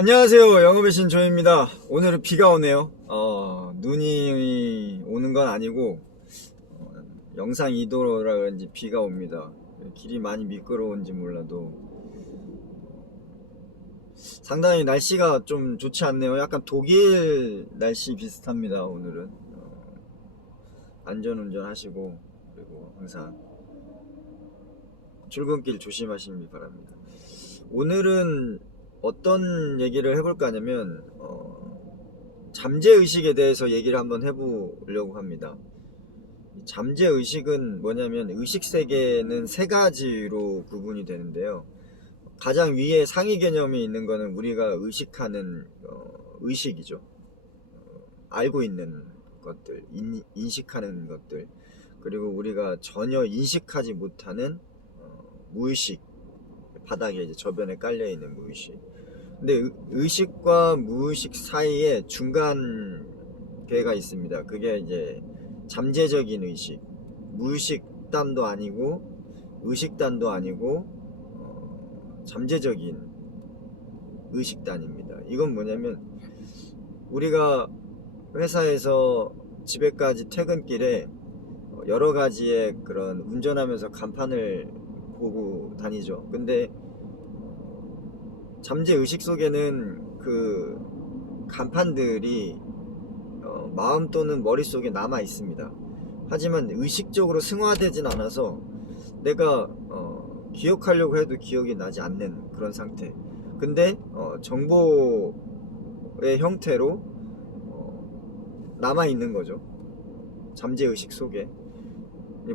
안녕하세요. 영업의 신 조입니다. 오늘은 비가 오네요. 눈이 오는 건 아니고 영상 2도라 그런지 비가 옵니다. 길이 많이 미끄러운지 몰라도 상당히 날씨가 좀 좋지 않네요. 약간 독일 날씨 비슷합니다. 오늘은 안전운전 하시고, 그리고 항상 출근길 조심하시기 바랍니다. 오늘은 어떤 얘기를 해볼까 하냐면 잠재의식에 대해서 얘기를 한번 해보려고 합니다. 잠재의식은 뭐냐면, 의식세계는 세 가지로 구분이 되는데요. 가장 위에 상위 개념이 있는 거는 우리가 의식하는 의식이죠. 알고 있는 것들, 인식하는 것들, 그리고 우리가 전혀 인식하지 못하는 무의식, 바닥에 이제 저변에 깔려있는 무의식. 근데 의식과 무의식 사이에 중간 괴가 있습니다. 그게 이제 잠재적인 의식, 무의식단도 아니고 의식단도 아니고 잠재적인 의식단입니다. 이건 뭐냐면, 우리가 회사에서 집에까지 퇴근길에 여러 가지의 그런 운전하면서 간판을 보고 다니죠. 근데 잠재의식 속에는 그 간판들이 마음 또는 머릿속에 남아 있습니다. 하지만 의식적으로 승화되진 않아서 내가 기억하려고 해도 기억이 나지 않는 그런 상태. 근데 정보의 형태로 남아 있는 거죠. 잠재의식 속에.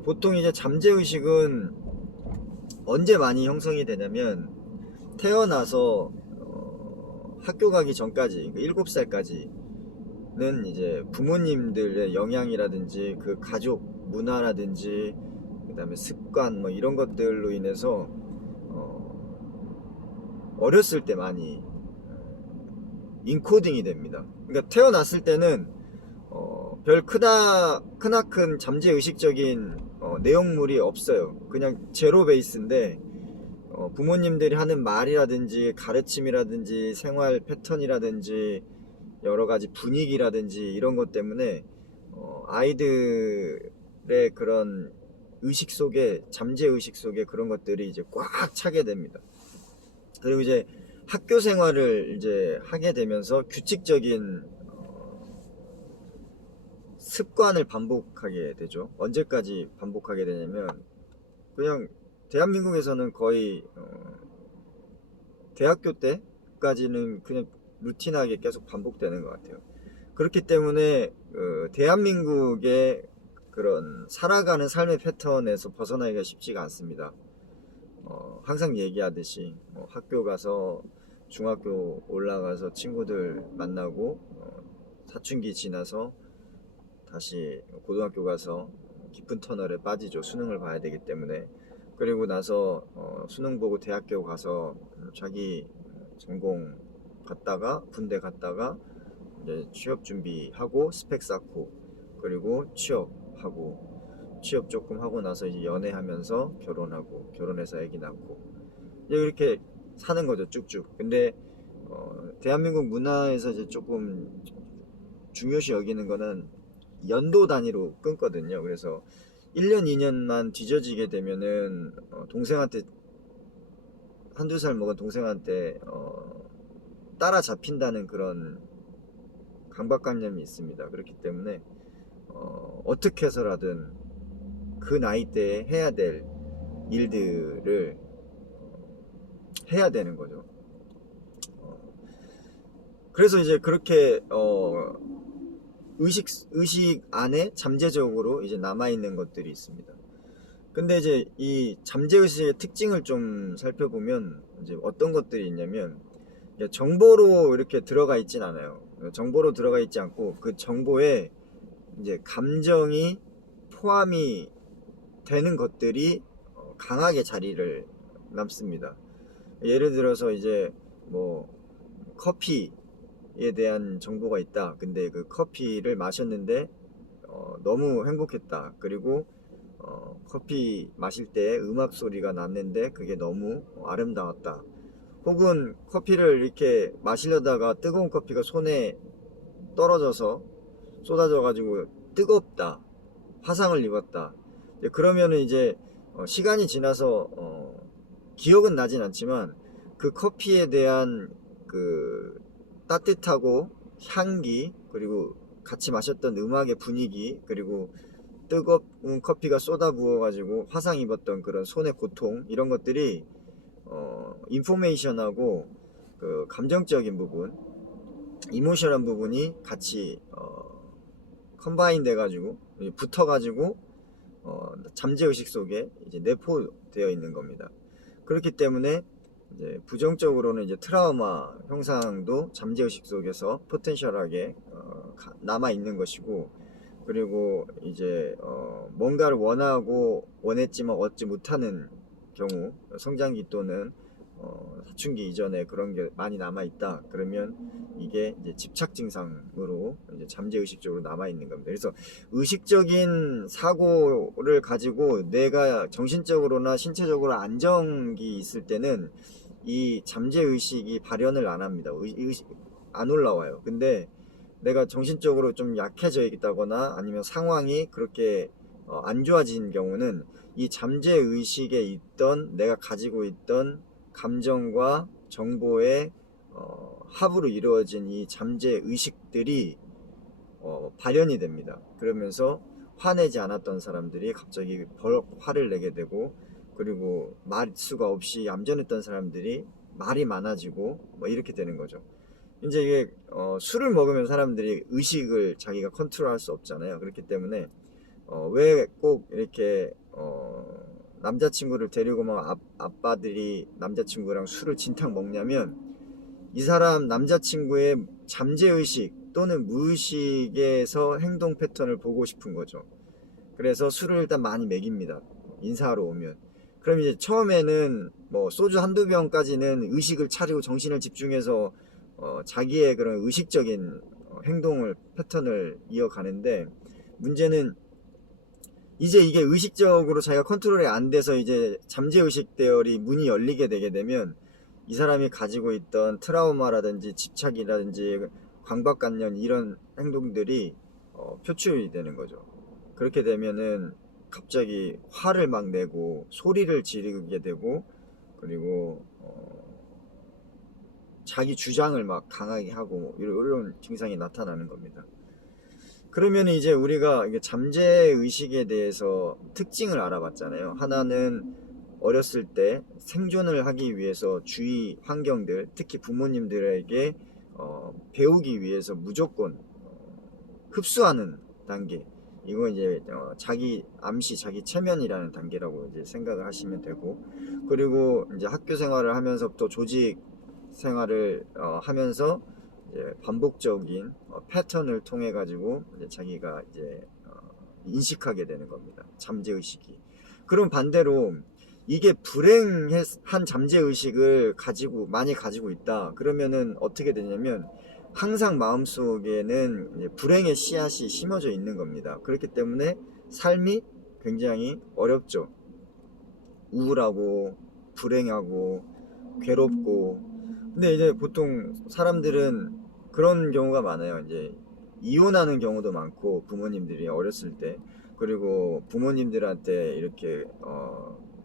보통 이제 잠재의식은 언제 많이 형성이 되냐면, 태어나서 학교 가기 전까지, 7살까지는 이제 부모님들의 영향이라든지 그 가족 문화라든지 그 다음에 습관 뭐 이런 것들로 인해서 어렸을 때 많이 인코딩이 됩니다. 그러니까 태어났을 때는 별 크나큰 잠재의식적인 내용물이 없어요. 그냥 제로 베이스인데, 부모님들이 하는 말이라든지 가르침이라든지 생활 패턴이라든지 여러 가지 분위기라든지 이런 것 때문에 아이들의 그런 의식 속에, 잠재의식 속에 그런 것들이 이제 꽉 차게 됩니다. 그리고 이제 학교 생활을 이제 하게 되면서 규칙적인 습관을 반복하게 되죠. 언제까지 반복하게 되냐면, 그냥 대한민국에서는 거의 대학교 때까지는 그냥 루틴하게 계속 반복되는 것 같아요. 그렇기 때문에 대한민국의 그런 살아가는 삶의 패턴에서 벗어나기가 쉽지가 않습니다. 항상 얘기하듯이 학교 가서, 중학교 올라가서 친구들 만나고, 사춘기 지나서 다시 고등학교 가서 깊은 터널에 빠지죠. 수능을 봐야 되기 때문에. 그리고 나서 수능 보고 대학교 가서 자기 전공 갔다가 군대 갔다가 이제 취업 준비하고 스펙 쌓고, 그리고 취업 조금 하고 나서 이제 연애하면서 결혼하고, 결혼해서 아기 낳고, 이제 이렇게 사는 거죠, 쭉쭉. 근데 대한민국 문화에서 이제 조금 중요시 여기는 거는 연도 단위로 끊거든요. 그래서 1년 2년만 뒤져지게 되면은 동생한테, 한두 살 먹은 동생한테 따라잡힌다는 그런 강박관념이 있습니다. 그렇기 때문에 어떻게 해서라든 그 나이대에 해야 될 일들을 해야 되는 거죠. 그래서 이제 그렇게 의식 안에 잠재적으로 이제 남아있는 것들이 있습니다. 근데 이제 이 잠재의식의 특징을 좀 살펴보면 이제 어떤 것들이 있냐면, 정보로 이렇게 들어가 있진 않아요. 정보로 들어가 있지 않고, 그 정보에 이제 감정이 포함이 되는 것들이 강하게 자리를 남습니다. 예를 들어서 이제 뭐 커피에 대한 정보가 있다. 근데 그 커피를 마셨는데 너무 행복했다. 그리고 커피 마실 때 음악 소리가 났는데 그게 너무 아름다웠다. 혹은 커피를 이렇게 마시려다가 뜨거운 커피가 손에 떨어져서 쏟아져 가지고 뜨겁다, 화상을 입었다. 그러면은 이제 시간이 지나서 기억은 나진 않지만 그 커피에 대한 그 따뜻하고 향기, 그리고 같이 마셨던 음악의 분위기, 그리고 뜨거운 커피가 쏟아 부어 가지고 화상 입었던 그런 손의 고통, 이런 것들이 인포메이션하고 그 감정적인 부분, 이모션한 부분이 같이 컴바인 돼 가지고 붙어 가지고 잠재의식 속에 이제 내포되어 있는 겁니다. 그렇기 때문에 이제 부정적으로는 이제 트라우마 형상도 잠재의식 속에서 포텐셜하게 남아 있는 것이고, 그리고 이제 뭔가를 원하고 원했지만 얻지 못하는 경우, 성장기 또는 사춘기 이전에 그런 게 많이 남아 있다. 그러면 이게 이제 집착 증상으로 이제 잠재의식적으로 남아 있는 겁니다. 그래서 의식적인 사고를 가지고 내가 정신적으로나 신체적으로 안정기 있을 때는 이 잠재의식이 발현을 안 합니다. 안 올라와요. 근데 내가 정신적으로 좀 약해져 있다거나 아니면 상황이 그렇게 안 좋아진 경우는 이 잠재의식에 있던 내가 가지고 있던 감정과 정보의 합으로 이루어진 이 잠재의식들이 발현이 됩니다. 그러면서 화내지 않았던 사람들이 갑자기 화를 내게 되고, 그리고 말수가 없이 얌전했던 사람들이 말이 많아지고 뭐 이렇게 되는 거죠. 이제 이게 술을 먹으면 사람들이 의식을 자기가 컨트롤할 수 없잖아요. 그렇기 때문에 왜 꼭 이렇게 남자친구를 데리고 막 아빠들이 남자친구랑 술을 진탕 먹냐면, 이 사람 남자친구의 잠재의식 또는 무의식에서 행동 패턴을 보고 싶은 거죠. 그래서 술을 일단 많이 먹입니다. 인사하러 오면. 그럼 이제 처음에는 뭐 소주 한두 병까지는 의식을 차리고 정신을 집중해서 자기의 그런 의식적인 행동을 패턴을 이어가는데, 문제는 이제 이게 의식적으로 자기가 컨트롤이 안 돼서 이제 잠재의식 대열이 문이 열리게 되게 되면 이 사람이 가지고 있던 트라우마라든지 집착이라든지 강박관념, 이런 행동들이 표출이 되는 거죠. 그렇게 되면은 갑자기 화를 막 내고 소리를 지르게 되고, 그리고 자기 주장을 막 강하게 하고 이런 증상이 나타나는 겁니다. 그러면 이제 우리가 잠재의식에 대해서 특징을 알아봤잖아요. 하나는 어렸을 때 생존을 하기 위해서 주위 환경들, 특히 부모님들에게 배우기 위해서 무조건 흡수하는 단계, 이거 이제 자기 암시, 자기 체면이라는 단계라고 이제 생각을 하시면 되고, 그리고 이제 학교 생활을 하면서부터 조직 생활을 하면서 이제 반복적인 패턴을 통해 가지고 이제 자기가 이제 인식하게 되는 겁니다. 잠재의식이. 그럼 반대로 이게 불행한 잠재의식을 많이 가지고 있다. 그러면은 어떻게 되냐면 항상 마음속에는 이제 불행의 씨앗이 심어져 있는 겁니다. 그렇기 때문에 삶이 굉장히 어렵죠. 우울하고 불행하고 괴롭고. 근데 이제 보통 사람들은 그런 경우가 많아요. 이제 이혼하는 경우도 많고, 부모님들이 어렸을 때, 그리고 부모님들한테 이렇게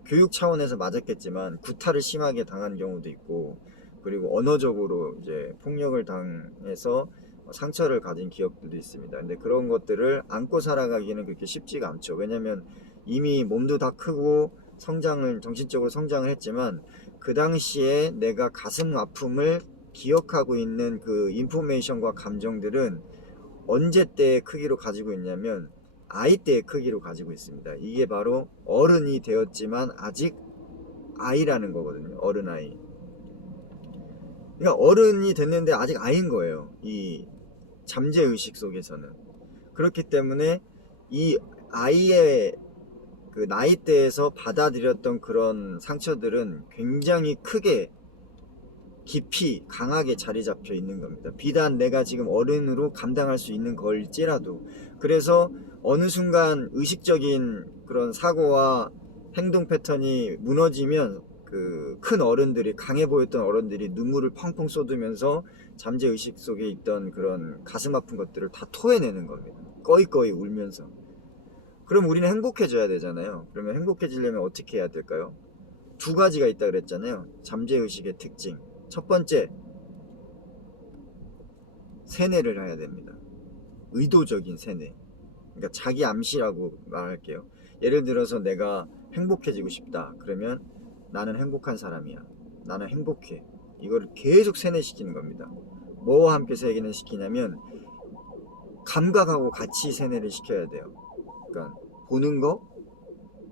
교육 차원에서 맞았겠지만 구타를 심하게 당한 경우도 있고, 그리고 언어적으로 이제 폭력을 당해서 상처를 가진 기억들도 있습니다. 근데 그런 것들을 안고 살아가기는 그렇게 쉽지가 않죠. 왜냐면 이미 몸도 다 크고 정신적으로 성장을 했지만, 그 당시에 내가 가슴 아픔을 기억하고 있는 그 인포메이션과 감정들은 언제 때의 크기로 가지고 있냐면 아이 때의 크기로 가지고 있습니다. 이게 바로 어른이 되었지만 아직 아이라는 거거든요. 어른아이. 그러니까 어른이 됐는데 아직 아이인 거예요. 이 잠재의식 속에서는. 그렇기 때문에 이 아이의 그 나이대에서 받아들였던 그런 상처들은 굉장히 크게 깊이 강하게 자리 잡혀 있는 겁니다. 비단 내가 지금 어른으로 감당할 수 있는 걸지라도. 그래서 어느 순간 의식적인 그런 사고와 행동 패턴이 무너지면 그 큰 어른들이, 강해 보였던 어른들이 눈물을 펑펑 쏟으면서 잠재의식 속에 있던 그런 가슴 아픈 것들을 다 토해내는 겁니다. 꺼이꺼이 울면서. 그럼 우리는 행복해져야 되잖아요. 그러면 행복해지려면 어떻게 해야 될까요? 두 가지가 있다 그랬잖아요. 잠재의식의 특징. 첫 번째, 세뇌를 해야 됩니다. 의도적인 세뇌. 그러니까 자기 암시라고 말할게요. 예를 들어서 내가 행복해지고 싶다. 그러면 나는 행복한 사람이야. 나는 행복해. 이거를 계속 세뇌시키는 겁니다. 뭐와 함께 세뇌를 시키냐면 감각하고 같이 세뇌를 시켜야 돼요. 그러니까 보는 거,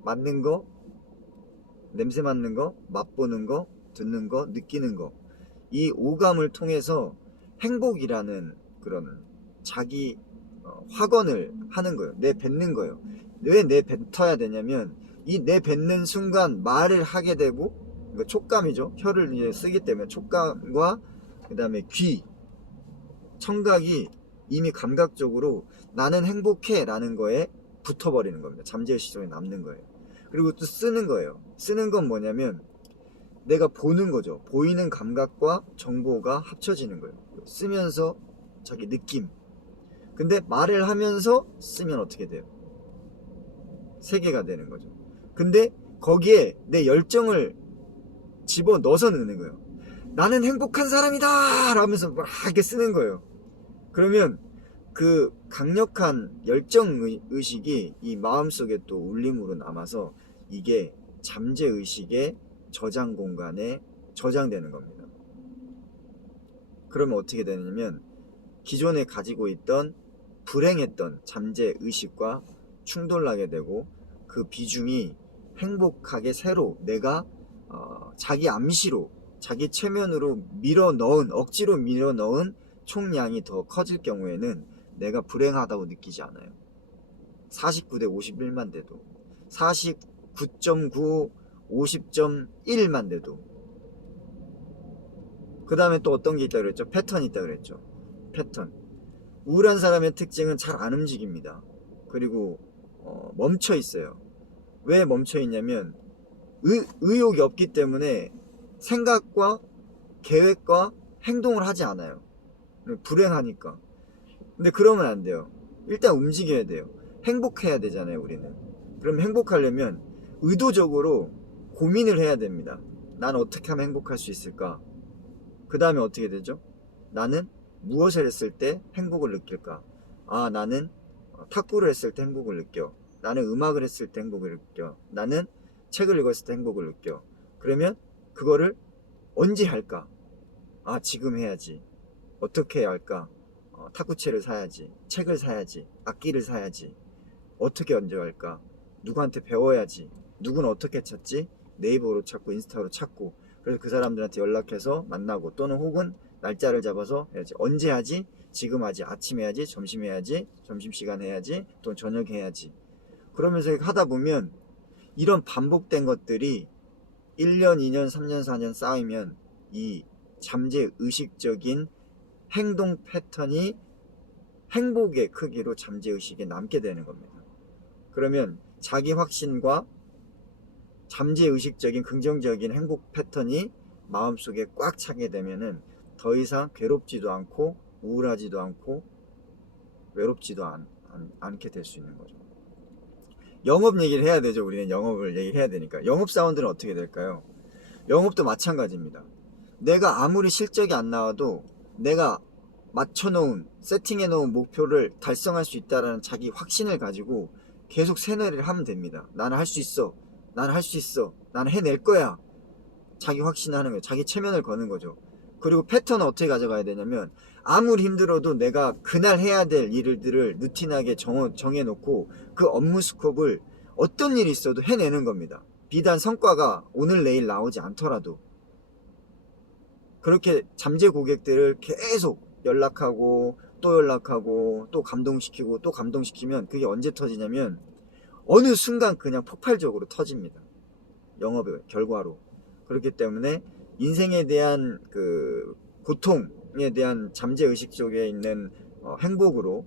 맞는 거, 냄새 맡는 거, 맛보는 거, 듣는 거, 느끼는 거. 이 오감을 통해서 행복이라는 그런 자기 확언을 하는 거예요. 내뱉는 거예요. 왜 내뱉어야 되냐면 이 내뱉는 순간 말을 하게 되고, 그러니까 촉감이죠. 혀를 이제 쓰기 때문에 촉감과 그 다음에 귀, 청각이 이미 감각적으로 나는 행복해 라는 거에 붙어버리는 겁니다. 잠재의식 속에 남는 거예요. 그리고 또 쓰는 거예요. 쓰는 건 뭐냐면 내가 보는 거죠. 보이는 감각과 정보가 합쳐지는 거예요. 쓰면서 자기 느낌. 근데 말을 하면서 쓰면 어떻게 돼요? 세 개가 되는 거죠. 근데 거기에 내 열정을 집어넣어서 넣는 거예요. 나는 행복한 사람이다! 라면서 막 이렇게 쓰는 거예요. 그러면 그 강력한 열정의식이 이 마음속에 또 울림으로 남아서 이게 잠재의식의 저장 공간에 저장되는 겁니다. 그러면 어떻게 되냐면 기존에 가지고 있던 불행했던 잠재의식과 충돌나게 되고 그 비중이 행복하게 새로 내가 자기 암시로 자기 체면으로 밀어넣은 억지로 밀어넣은 총량이 더 커질 경우에는 내가 불행하다고 느끼지 않아요. 49대 51만 돼도 49.9 50.1만 돼도. 그 다음에 또 어떤 게 있다고 그랬죠? 패턴이 있다고 그랬죠. 패턴. 우울한 사람의 특징은 잘 안 움직입니다. 그리고 멈춰 있어요. 왜 멈춰 있냐면 의욕이 없기 때문에 생각과 계획과 행동을 하지 않아요. 불행하니까. 근데 그러면 안 돼요. 일단 움직여야 돼요. 행복해야 되잖아요, 우리는. 그럼 행복하려면 의도적으로 고민을 해야 됩니다. 난 어떻게 하면 행복할 수 있을까? 그 다음에 어떻게 되죠? 나는 무엇을 했을 때 행복을 느낄까? 아, 나는 탁구를 했을 때 행복을 느껴. 나는 음악을 했을 때 행복을 느껴. 나는 책을 읽었을 때 행복을 느껴. 그러면 그거를 언제 할까? 아, 지금 해야지. 어떻게 해야 할까? 탁구채를 사야지. 책을 사야지. 악기를 사야지. 어떻게 언제 할까? 누구한테 배워야지. 누구는 어떻게 찾지? 네이버로 찾고 인스타로 찾고. 그래서 그 사람들한테 연락해서 만나고 또는 혹은 날짜를 잡아서 해야지. 언제 하지? 지금 하지. 아침 해야지. 점심 해야지. 점심시간 해야지. 또는 저녁 해야지. 그러면서 하다 보면 이런 반복된 것들이 1년, 2년, 3년, 4년 쌓이면 이 잠재의식적인 행동 패턴이 행복의 크기로 잠재의식에 남게 되는 겁니다. 그러면 자기 확신과 잠재의식적인 긍정적인 행복 패턴이 마음속에 꽉 차게 되면은 더 이상 괴롭지도 않고 우울하지도 않고 외롭지도 않게 될 수 있는 거죠. 영업 얘기를 해야 되죠. 우리는 영업을 얘기해야 되니까. 영업사원들은 어떻게 될까요? 영업도 마찬가지입니다. 내가 아무리 실적이 안 나와도 내가 맞춰놓은 세팅해놓은 목표를 달성할 수 있다는 자기 확신을 가지고 계속 세뇌를 하면 됩니다. 나는 할 수 있어. 나는 할 수 있어. 나는 해낼 거야. 자기 확신하는 거예요. 자기 체면을 거는 거죠. 그리고 패턴은 어떻게 가져가야 되냐면 아무리 힘들어도 내가 그날 해야 될 일들을 루틴하게 정해놓고 그 업무 스코프를 어떤 일이 있어도 해내는 겁니다. 비단 성과가 오늘 내일 나오지 않더라도. 그렇게 잠재 고객들을 계속 연락하고 또 연락하고 또 감동시키고 또 감동시키면 그게 언제 터지냐면 어느 순간 그냥 폭발적으로 터집니다. 영업의 결과로. 그렇기 때문에 인생에 대한 그 고통에 대한 잠재의식 속에 있는 행복으로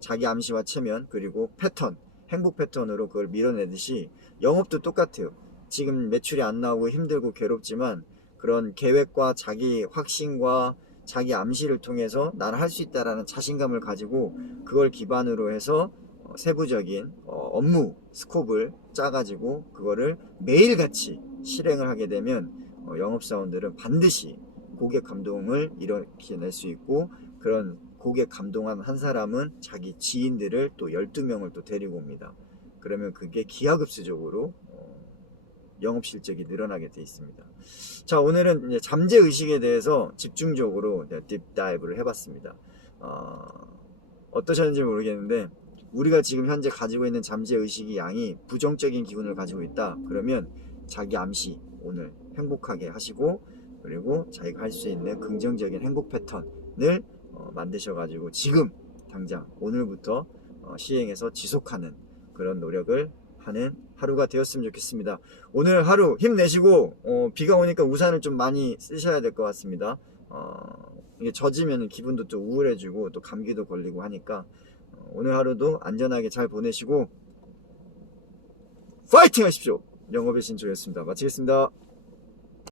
자기 암시와 체면 그리고 패턴, 행복 패턴으로 그걸 밀어내듯이 영업도 똑같아요. 지금 매출이 안 나오고 힘들고 괴롭지만 그런 계획과 자기 확신과 자기 암시를 통해서 나는 할 수 있다라는 자신감을 가지고 그걸 기반으로 해서 세부적인 업무 스콥을 짜가지고 그거를 매일같이 실행을 하게 되면 영업사원들은 반드시 고객 감동을 일으켜낼 수 있고, 그런 고객 감동한 한 사람은 자기 지인들을 또 12명을 또 데리고 옵니다. 그러면 그게 기하급수적으로 영업 실적이 늘어나게 돼 있습니다. 자, 오늘은 이제 잠재 의식에 대해서 집중적으로 딥다이브를 해봤습니다. 어떠셨는지 모르겠는데, 우리가 지금 현재 가지고 있는 잠재 의식이 양이 부정적인 기운을 가지고 있다 그러면 자기 암시 오늘 행복하게 하시고, 그리고 자기가 할 수 있는 긍정적인 행복 패턴을 만드셔가지고 지금 당장 오늘부터 시행해서 지속하는 그런 노력을 하는 하루가 되었으면 좋겠습니다. 오늘 하루 힘내시고, 비가 오니까 우산을 좀 많이 쓰셔야 될 것 같습니다. 이게 젖으면 기분도 좀 우울해지고 또 감기도 걸리고 하니까 오늘 하루도 안전하게 잘 보내시고 파이팅 하십시오. 영업의 신조였습니다. 마치겠습니다.